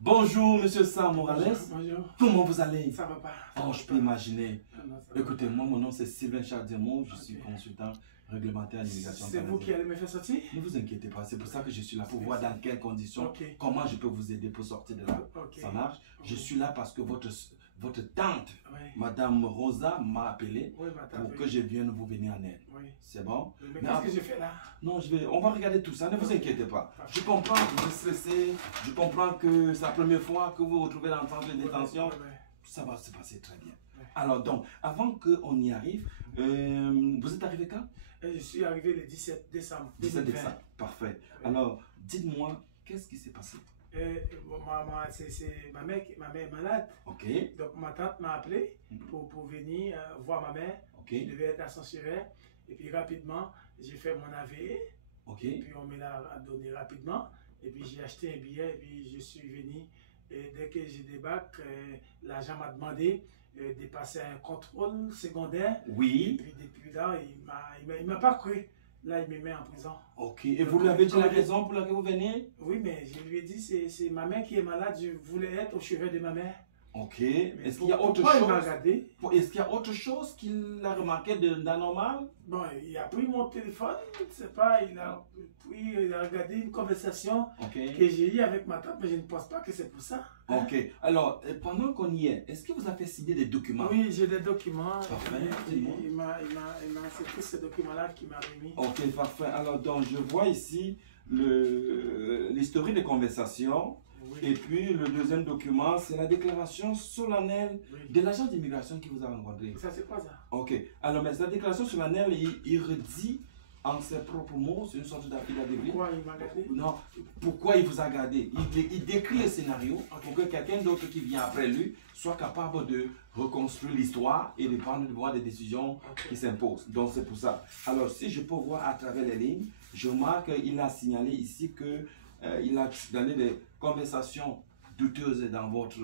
Bonjour, monsieur Sam Morales. Bonjour. Comment vous allez? Ça va pas. Oh, je peux imaginer. Non, Écoutez, moi, mon nom c'est Sylvain Chardemont. Je suis consultant réglementaire en immigration canadienne. C'est vous qui allez me faire sortir? Ne vous inquiétez pas, c'est pour ça que je suis là, pour voir dans quelles conditions, comment je peux vous aider pour sortir de là. Ça marche? Je suis là parce que votre tante, Madame Rosa, m'a appelé pour que je vienne vous venir en aide. C'est bon? Mais qu'est-ce que je fais là? Non, on va regarder tout ça, ne vous inquiétez pas. Je comprends que vous êtes stressé, je comprends que c'est la première fois que vous vous retrouvez dans le centre de détention. Ça va se passer très bien. Alors donc, avant qu'on y arrive, vous êtes arrivé quand? Je suis arrivé le 17 décembre. 17 décembre, parfait. Alors, dites-moi, qu'est-ce qui s'est passé? C'est ma mère est malade. Ok. Donc ma tante m'a appelé pour venir voir ma mère. Je devais être à Saint-Suret. Et puis rapidement, j'ai fait mon AVE. Et puis on me l'a donné rapidement. Et puis j'ai acheté un billet et puis je suis venu. Et dès que je débarque, l'agent m'a demandé de passer un contrôle secondaire. Oui. Et puis depuis là, il m'a pas cru. Là, il me met en prison. Ok. Et vous lui avez dit la raison pour laquelle vous venez? Oui, mais je lui ai dit, c'est ma mère qui est malade. Je voulais être au chevet de ma mère. Ok. Est-ce qu'il y a autre chose? Est-ce qu'il y a autre chose qu'il a remarqué d'anormal? Bon, il a pris mon téléphone, je ne sais pas, il a regardé une conversation que j'ai eue avec ma tante, mais je ne pense pas que c'est pour ça. Ok. Alors, pendant qu'on y est, est-ce que vous avez signé des documents? Oui, j'ai des documents. Parfait. C'est tous ces documents-là qui m'a remis. Ok, parfait. Alors, donc, je vois ici l'historique des conversations. Et puis, le deuxième document, c'est la déclaration solennelle de l'agent d'immigration qui vous a rencontré. Ça, c'est quoi ça? Ok. Alors, mais cette déclaration solennelle, il redit en ses propres mots, c'est une sorte d'affidavit. Pourquoi il m'a gardé? Non, pourquoi il vous a gardé? Il décrit le scénario pour que quelqu'un d'autre qui vient après lui soit capable de reconstruire l'histoire et de prendre des décisions qui s'imposent. Donc, c'est pour ça. Alors, si je peux voir à travers les lignes, je remarque qu'il a signalé ici que il a donné des conversations douteuses dans votre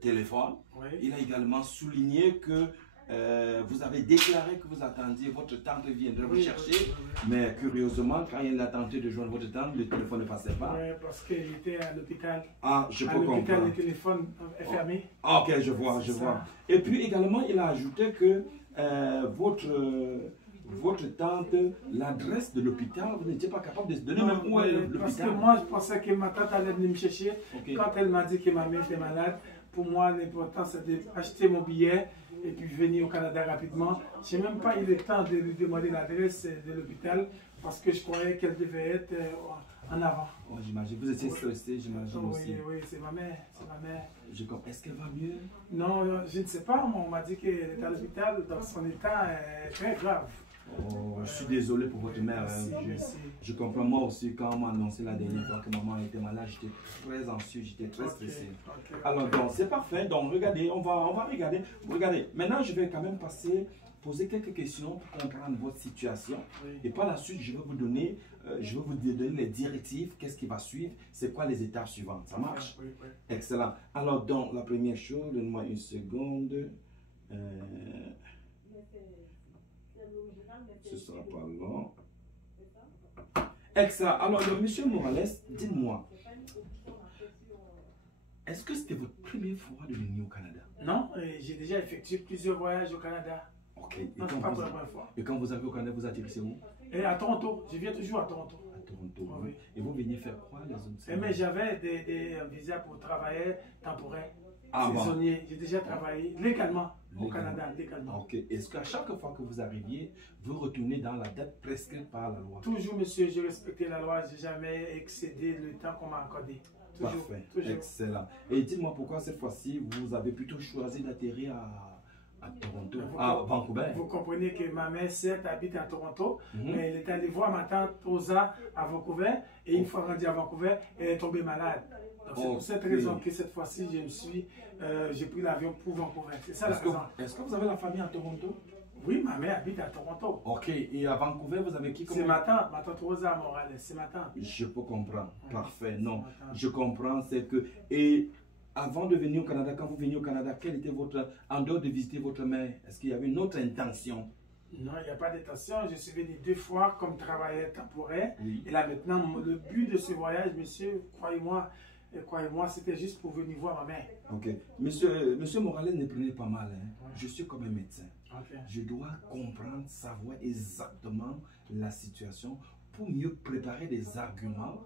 téléphone. Il a également souligné que vous avez déclaré que vous attendiez, votre tante viendrait vous chercher, mais curieusement, quand il a tenté de joindre votre tante, le téléphone ne passait pas. Oui, parce qu'il était à l'hôpital. Ah, je peux comprendre. À l'hôpital, le téléphone est fermé. Ok, je vois, je vois. Et puis également, il a ajouté que votre tante, l'adresse de l'hôpital, vous n'étiez pas capable de se donner même où est l'hôpital. Parce que moi, je pensais que ma tante allait venir me chercher. Quand elle m'a dit que ma mère était malade, pour moi, l'important, c'est d'acheter mon billet et puis venir au Canada rapidement. Je n'ai même pas eu le temps de lui demander l'adresse de l'hôpital parce que je croyais qu'elle devait être en avant. Oh, j'imagine. Vous étiez stressé, j'imagine aussi. Oui, c'est ma mère. C'est ma mère. Est-ce qu'elle va mieux? Non, je ne sais pas. On m'a dit qu'elle était à l'hôpital, donc son état est très grave. Oh, je suis désolé pour votre mère. Je comprends. Moi aussi, quand on m'a annoncé la dernière fois que maman était malade, j'étais très anxieux, j'étais très stressé. Alors, donc, c'est parfait. Donc, regardez, on va regarder. Regardez, maintenant, je vais quand même poser quelques questions pour comprendre votre situation. Et par la suite, je vais vous donner les directives, qu'est-ce qui va suivre, c'est quoi les étapes suivantes. Ça marche? Excellent. Alors, donc, la première chose, donne-moi une seconde. Ce sera pas long. Excellent. Alors, monsieur Morales, dites-moi, est-ce que c'était votre première fois de venir au Canada? Non, j'ai déjà effectué plusieurs voyages au Canada. Ok. Et quand vous arrivez au Canada, vous atterrissez où? À Toronto. Je viens toujours à Toronto. À Toronto, oui. Et vous veniez faire quoi les autres? Mais j'avais des visas pour travailler temporaire. Ah, saisonnier. J'ai déjà travaillé légalement au Canada, légalement. Ok. Est-ce qu'à chaque fois que vous arriviez, vous retournez dans la date prescrite par la loi? Toujours, monsieur, j'ai respecté la loi. Je n'ai jamais excédé le temps qu'on m'a accordé. Toujours, parfait. Toujours. Excellent. Et dites-moi pourquoi cette fois-ci, vous avez plutôt choisi d'atterrir à Toronto, à Vancouver. Vous comprenez que ma mère, certes, habite à Toronto, mais elle est allée voir ma tante Rosa à Vancouver. Et une fois rendue à Vancouver, elle est tombée malade. C'est pour cette raison que cette fois-ci, j'ai pris l'avion pour Vancouver. C'est ça la raison. Est-ce que vous avez la famille à Toronto? Oui, ma mère habite à Toronto. Ok, et à Vancouver, vous avez qui? C'est ma tante Rosa Morales, c'est ma tante. Je peux comprendre, parfait, non, je comprends, c'est que, et avant de venir au Canada, quand vous veniez au Canada, quelle était en dehors de visiter votre mère, est-ce qu'il y avait une autre intention? Non, il n'y a pas d'intention. Je suis venu 2 fois comme travailleur temporaire. Et là maintenant, le but de ce voyage, monsieur, croyez-moi, Et croyez-moi, c'était juste pour venir voir ma mère. Ok. Monsieur Morales, ne prenez pas mal. Hein. Ouais. Je suis comme un médecin. Okay. Je dois comprendre, savoir exactement la situation pour mieux préparer des arguments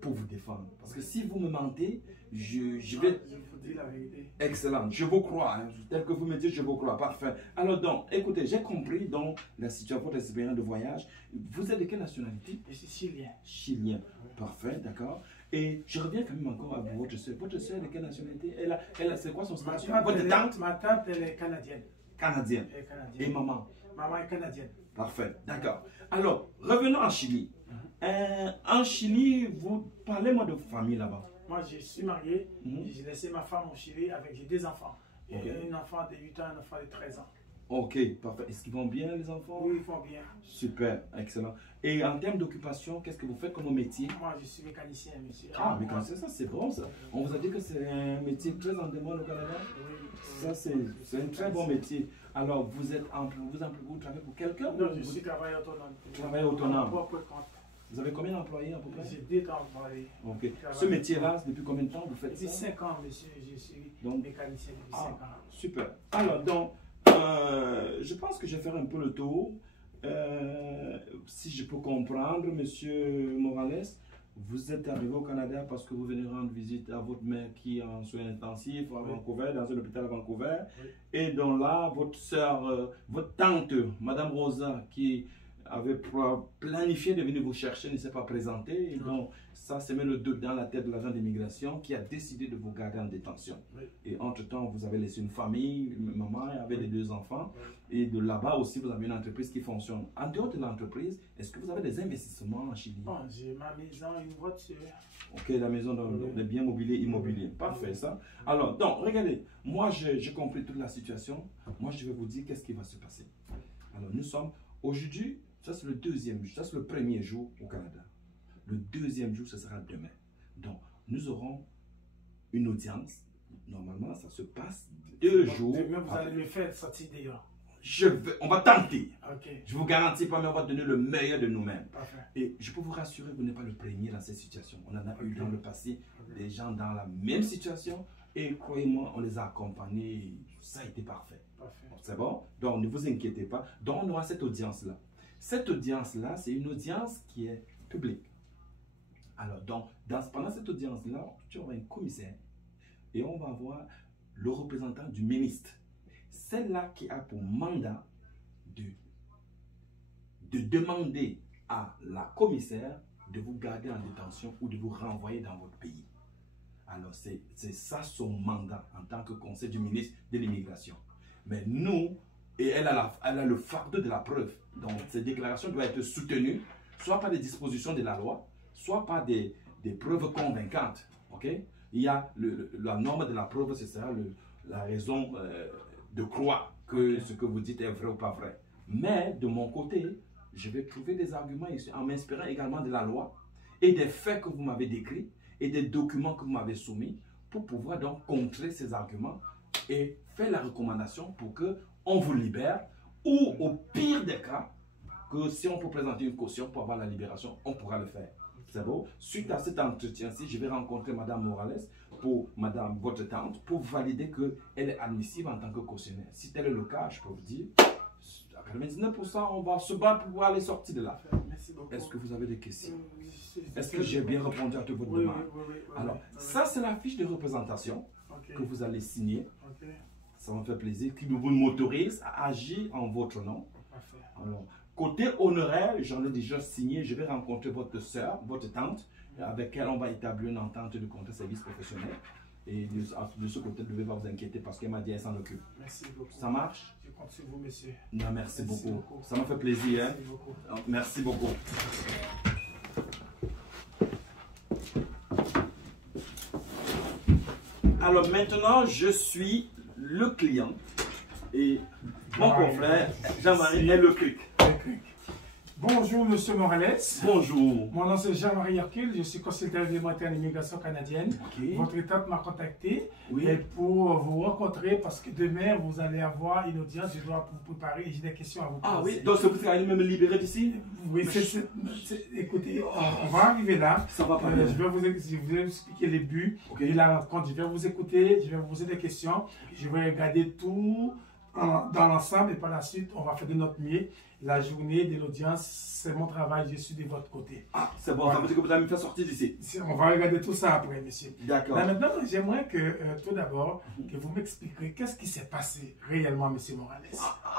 pour vous défendre. Parce que si vous me mentez, je vais... Je vous dis la vérité. Excellent. Je vous crois. Hein. Tel que vous me dites, je vous crois. Parfait. Alors donc, écoutez, j'ai compris donc la situation, votre expérience de voyage. Vous êtes de quelle nationalité? Je suis chilien. Chilien. Oui. Parfait, d'accord. Et je reviens quand même encore à votre soeur. Votre soeur de quelle nationalité? C'est quoi son statut? Votre tante? Ma tante, elle est canadienne. Canadienne. Elle est canadienne. Et maman? Maman est canadienne. Parfait, d'accord. Alors, revenons en Chili. En Chili, vous parlez-moi de famille là-bas. Moi, je suis marié. J'ai laissé ma femme au Chili avec j'ai 2 enfants. Un enfant de 8 ans, un enfant de 13 ans. Ok, parfait. Est-ce qu'ils vont bien, les enfants? Oui, ils vont bien. Super, excellent. Et en termes d'occupation, qu'est-ce que vous faites comme métier? Moi, je suis mécanicien, monsieur. Ah, mécanicien, ça c'est bon ça. On vous a dit que c'est un métier très en demande au Canada? Oui. Ça, c'est un très bon métier. Alors, vous travaillez pour quelqu'un? Non, je suis travailleur autonome. Travailleur autonome. Propre compte. Vous avez combien d'employés à peu près? J'ai 2 employés. Ok. Ce métier-là, depuis combien de temps vous faites ça? Depuis 5 ans, monsieur. Je suis mécanicien depuis 5 ans. Super. Alors, donc, je pense que je vais faire un peu le tour. Si je peux comprendre, monsieur Morales, vous êtes arrivé au Canada parce que vous venez rendre visite à votre mère qui est en soins intensifs à Vancouver, dans un hôpital à Vancouver. Oui. Et donc là, votre soeur, votre tante, Madame Rosa, qui avait planifié de venir vous chercher, ne s'est pas présentée. Et donc, ça se met le doute dans la tête de l'agent d'immigration qui a décidé de vous garder en détention. Oui. Et entre-temps, vous avez laissé une famille, maman avec les 2 enfants. Oui. Et de là-bas aussi, vous avez une entreprise qui fonctionne. En dehors de l'entreprise, est-ce que vous avez des investissements en Chili? Bon, j'ai ma maison, une voiture. Ok, la maison dans les biens mobiliers, immobiliers. Parfait, ça. Alors, donc, regardez, moi, j'ai compris toute la situation. Moi, je vais vous dire qu'est-ce qui va se passer. Alors, nous sommes aujourd'hui, ça c'est le 2e jour, ça c'est le 1er jour au Canada. Le 2e jour, ce sera demain. Donc, nous aurons une audience. Normalement, ça se passe 2 jours. Demain, vous allez me faire sortir d'ailleurs. On va tenter. Okay. Je vous garantis pas, mais on va donner le meilleur de nous-mêmes. Parfait. Et je peux vous rassurer, vous n'êtes pas le premier dans cette situation. On en a eu dans le passé des gens dans la même situation. Et croyez-moi, on les a accompagnés. Ça a été parfait. C'est bon? Donc, ne vous inquiétez pas. Donc, on aura cette audience-là. Cette audience-là, c'est une audience qui est publique. Alors, donc, pendant cette audience-là, tu auras un commissaire et on va avoir le représentant du ministre. Celle-là qui a pour mandat de demander à la commissaire de vous garder en détention ou de vous renvoyer dans votre pays. Alors, c'est ça son mandat en tant que conseil du ministre de l'immigration. Mais nous, et elle a le fardeau de la preuve. Donc, ces déclarations doivent être soutenues, soit par des dispositions de la loi, soit par des preuves convaincantes. Okay? Il y a la norme de la preuve, c'est ça, la raison de croire que ce que vous dites est vrai ou pas vrai. Mais de mon côté, je vais trouver des arguments ici en m'inspirant également de la loi et des faits que vous m'avez décrits et des documents que vous m'avez soumis pour pouvoir donc contrer ces arguments et faire la recommandation pour que on vous libère ou au pire des cas, que si on peut présenter une caution pour avoir la libération, on pourra le faire. C'est beau? Suite à cet entretien-ci, je vais rencontrer Madame Morales, pour Madame votre tante, pour valider qu'elle est admissible en tant que cautionnaire. Si tel est le cas, je peux vous dire, à 99%, on va se battre pour pouvoir aller sortir de là. Merci beaucoup. Est-ce que vous avez des questions? Est-ce que j'ai bien répondu à toutes vos demandes? Oui. Alors, ça c'est la fiche de représentation que vous allez signer. Ça me fait plaisir, qui vous m'autorise à agir en votre nom. Parfait. Alors, côté honoraire, j'en ai déjà signé. Je vais rencontrer votre soeur, votre tante, avec elle on va établir une entente de contrat de service professionnel. Et de ce côté, ne devez pas vous inquiéter parce qu'elle m'a dit qu'elle s'en occupe. Merci beaucoup. Ça marche? Je compte sur vous, monsieur. Non, merci beaucoup. Ça m'a fait plaisir. Merci beaucoup. Merci beaucoup. Alors maintenant, je suis le client et mon confrère Jean-Marie est le clic. Bonjour, Monsieur Morales. Bonjour. Mon nom c'est Jean-Marie Hercule, je suis consultant réglementaire en immigration canadienne. Votre état m'a contacté pour vous rencontrer parce que demain vous allez avoir une audience, je dois vous préparer et j'ai des questions à vous poser. Ah oui, donc c'est pour ça que me libérer d'ici? Oui, écoutez, on va arriver là. Ça va pas je vais vous expliquer les buts et la rencontre. Je vais vous écouter, je vais vous poser des questions, je vais regarder tout dans l'ensemble et par la suite on va faire de notre mieux. La journée de l'audience, c'est mon travail, je suis de votre côté. Ah, c'est bon, ça veut dire que vous allez me faire sortir d'ici. On va regarder tout ça après, monsieur. D'accord. Maintenant, j'aimerais que, tout d'abord, que vous m'expliquiez qu'est-ce qui s'est passé réellement, monsieur Morales.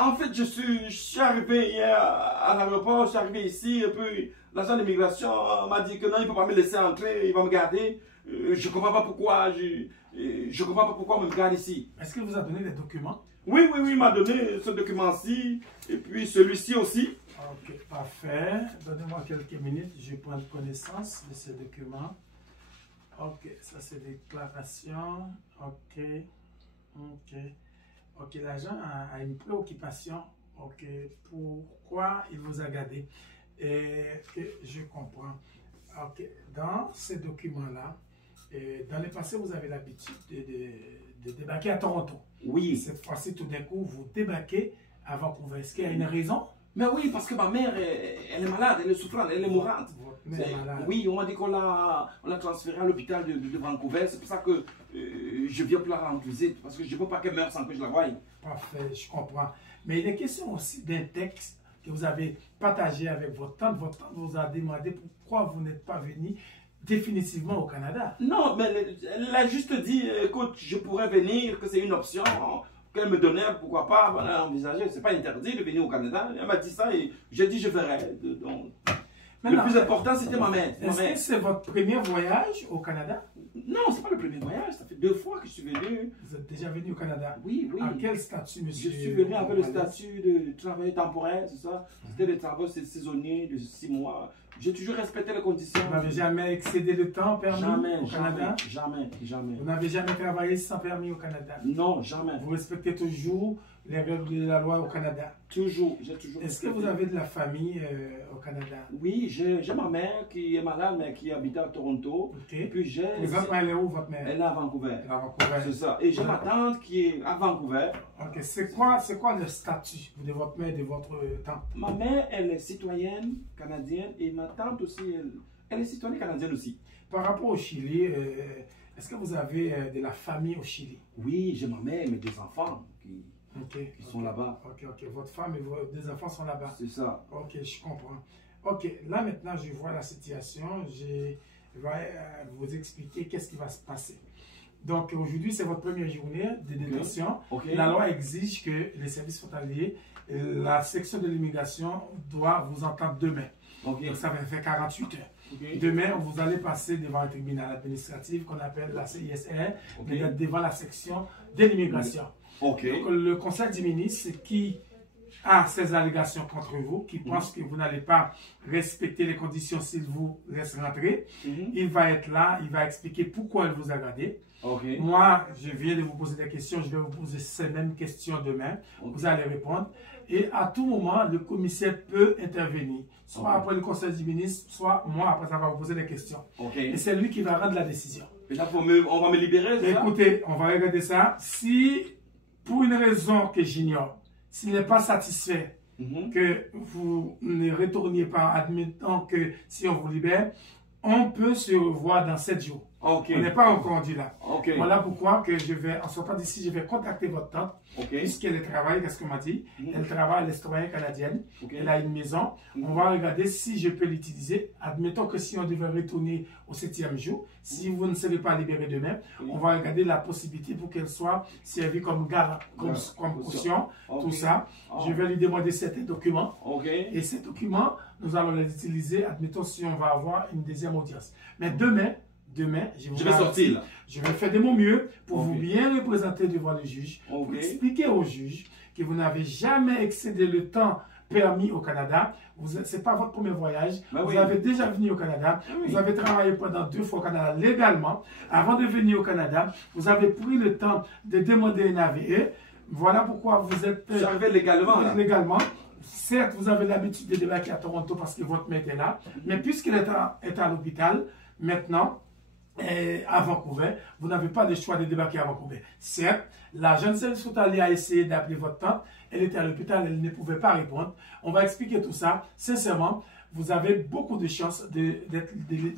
En fait, je suis arrivé hier à l'aéroport, je suis arrivé ici, et puis l'agent d'immigration m'a dit que non, il ne peut pas me laisser entrer, il va me garder. Je ne comprends pas pourquoi, je comprends pas pourquoi on me garde ici. Est-ce qu'il vous a donné des documents? Oui, il m'a donné ce document-ci, et puis celui-ci aussi. Ok, parfait. Donnez-moi quelques minutes, je vais prendre connaissance de ces documents. Ok, ça c'est déclaration. Ok, l'agent a une préoccupation. Ok, pourquoi il vous a gardé? Je comprends. Ok, dans ces documents-là, dans le passé, vous avez l'habitude de débarquer à Toronto. Oui. Cette fois-ci, tout d'un coup, vous débarquez à Vancouver. Est-ce qu'il y a une raison? Mais oui, parce que ma mère, elle est malade, elle est souffrante, elle est mourante. Votre mère est malade. Oui, on m'a dit qu'on l'a transférée à l'hôpital de Vancouver. C'est pour ça que je viens pour la rendre visite, parce que je ne veux pas qu'elle meure sans que je la voie. Parfait, je comprends. Mais il est question aussi d'un texte que vous avez partagé avec votre tante. Votre tante vous a demandé pourquoi vous n'êtes pas venu définitivement au Canada. Non, mais elle a juste dit, écoute, je pourrais venir, que c'est une option qu'elle me donnait, pourquoi pas, voilà, envisager. C'est pas interdit de venir au Canada. Elle m'a dit ça et j'ai dit je verrai. Donc, le plus important, c'était ma mère. Est-ce que c'est votre premier voyage au Canada? Non, c'est pas le premier voyage. Ça fait 2 fois que je suis venu. Vous êtes déjà venu au Canada? Oui. À quel statut, monsieur? Je suis venu avec le statut de travailleur temporaire, c'est ça. C'était des travaux saisonniers de 6 mois. J'ai toujours respecté les conditions. Vous n'avez jamais excédé le temps permis au Canada? Jamais. Vous n'avez jamais travaillé sans permis au Canada? Non, jamais. Vous respectez toujours les règles de la loi au Canada? Toujours, j'ai toujours. Est-ce que vous avez de la famille au Canada? Oui, j'ai ma mère qui est malade, mais qui habite à Toronto. Et puis j'ai. Elle est où, votre mère? Elle est à Vancouver. À Vancouver. C'est ça. Et j'ai ma tante qui est à Vancouver. Ok, c'est quoi le statut de votre mère et de votre tante? Ma mère, elle est citoyenne canadienne et ma tante aussi, elle est citoyenne canadienne aussi. Par rapport au Chili, est-ce que vous avez de la famille au Chili? Oui, j'ai ma mère et mes 2 enfants qui sont là-bas. Ok. Votre femme et vos 2 enfants sont là-bas. C'est ça. Ok, je comprends. Ok, là maintenant, je vois la situation. Je vais vous expliquer qu'est-ce qui va se passer. Donc aujourd'hui, c'est votre première journée de détention. La loi exige que les services frontaliers, la section de l'immigration doit vous entendre demain. Donc ça va faire 48 heures. Demain, vous allez passer devant un tribunal administratif qu'on appelle la CISR, devant la section de l'immigration. Donc le conseil des ministres qui a ces allégations contre vous, qui pense que vous n'allez pas respecter les conditions s'il vous laisse rentrer, il va être là, il va expliquer pourquoi il vous a gardé. Moi, je viens de vous poser des questions, je vais vous poser ces mêmes questions demain. Vous allez répondre. Et à tout moment, le commissaire peut intervenir. Soit après le conseil du ministre, soit moi, après ça va vous poser des questions. Et c'est lui qui va rendre la décision. Et là, on va me libérer, c'est ça? Écoutez, on va regarder ça. Si, pour une raison que j'ignore, s'il n'est pas satisfait que vous ne retourniez pas, admettant que si on vous libère, on peut se revoir dans 7 jours. On n'est pas encore dit là. Voilà pourquoi que je vais, en sortant d'ici, je vais contacter votre tante, puisqu'elle travaille, qu'est-ce qu'elle m'a dit? Elle travaille, elle est citoyenne canadienne, elle a une maison. On va regarder si je peux l'utiliser. Admettons que si on devait retourner au 7e jour, si vous ne serez pas libéré demain, on va regarder la possibilité pour qu'elle soit servie comme garde, comme caution, tout ça. Je vais lui demander certains documents. Et ces documents, nous allons les utiliser, admettons si on va avoir une deuxième audience. Mais demain, je vais sortir là. Je vais faire de mon mieux pour vous bien représenter devant le juge, pour expliquer au juge que vous n'avez jamais excédé le temps permis au Canada. Ce n'est pas votre premier voyage. Vous avez déjà venu au Canada. Vous avez travaillé pendant 2 fois au Canada légalement. Avant de venir au Canada, vous avez pris le temps de demander un AVE. Voilà pourquoi vous êtes arrivé légalement. certes, vous avez l'habitude de débarquer à Toronto parce que votre mère était là, mais puisqu'elle est à l'hôpital, maintenant, à Vancouver, vous n'avez pas le choix de débarquer à Vancouver. Certes, la jeune service hospitalier a essayé d'appeler votre tante, elle était à l'hôpital, elle ne pouvait pas répondre. On va expliquer tout ça. Sincèrement, vous avez beaucoup de chances de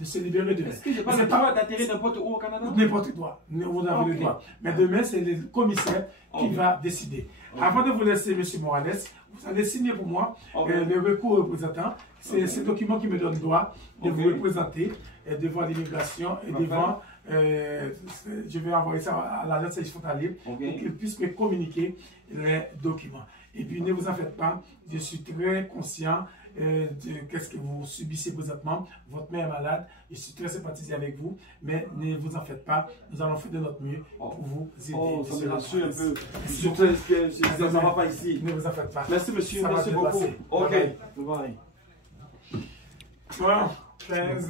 se libérer demain. Est-ce que je n'ai pas le droit d'atterrir n'importe où au Canada? N'importe où. Vous avez le droit. Mais demain, c'est le commissaire qui va décider. Avant de vous laisser, M. Morales, vous allez signer pour moi le recours au représentant. C'est ce document qui me donne droit de vous représenter devant l'immigration et devant. Je vais envoyer ça à l'agence service frontalier pour qu'il puisse me communiquer les documents. Et puis ne vous en faites pas, je suis très conscient de qu'est-ce que vous subissez présentement. Votre mère est malade, je suis très sympathisé avec vous, mais ne vous en faites pas, nous allons faire de notre mieux pour vous aider. Ça me rassure un peu. Je suis très inquiet, ça ne va pas ici. Ne vous en faites pas. Merci monsieur, merci beaucoup. Ok. Bye. Well, friends,